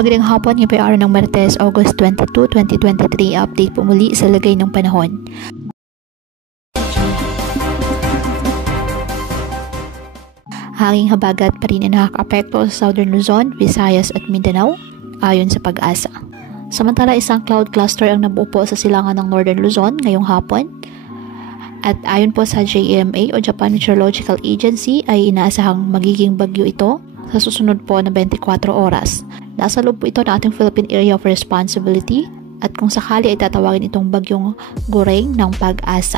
Magandang hapon, ngayon po ay araw ng Martes, August 22, 2023. Update po muli sa lagay ng panahon. Hanging habagat pa rin ang nakaka-apekto sa Southern Luzon, Visayas at Mindanao, ayon sa Pag-asa. Samantala, isang cloud cluster ang nabuo po sa silangan ng Northern Luzon ngayong hapon. At ayon po sa JMA o Japan Meteorological Agency ay inaasahang magiging bagyo ito sa susunod po na 24 oras. Nasa loob po ito ng ating Philippine Area of Responsibility at kung sakali ay tatawagin itong bagyong Goreng ng Pag-asa.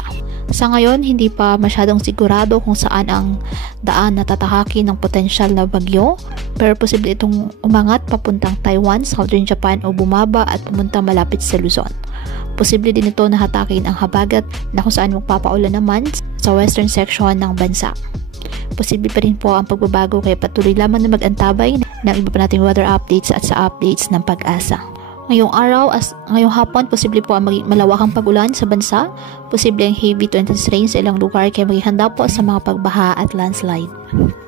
Sa ngayon, hindi pa masyadong sigurado kung saan ang daan na tatahakin ng potensyal na bagyo, pero posible itong umangat papuntang Taiwan, Southern Japan o bumaba at pumunta malapit sa Luzon. Posible din ito na hatakin ang habagat na kung saan magpapaulan naman sa western section ng bansa. Posible pa rin po ang pagbabago kaya patuloy lamang na mag-antabay ng iba pa nating weather updates at sa updates ng Pag-asa. Ngayong hapon, posible po ang malawakang pag-ulan sa bansa. Posible ang heavy to intense rain sa ilang lugar kaya maghihanda po sa mga pagbaha at landslide.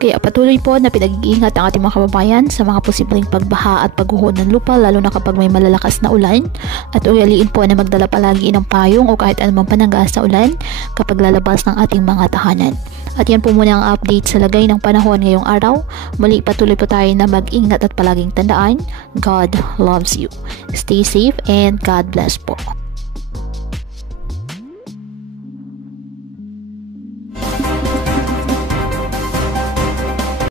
Kaya patuloy po na pinag-iingat ang ating mga kababayan sa mga posibleng pagbaha at pagguho ng lupa lalo na kapag may malalakas na ulan. At ugaliin po na magdala palagi ng payong o kahit anumang panangga sa ulan kapag lalabas ng ating mga tahanan. At yan po muna ang update sa lagay ng panahon ngayong araw. Muli patuloy po tayo na mag-ingat at palaging tandaan, God loves you. Stay safe and God bless po.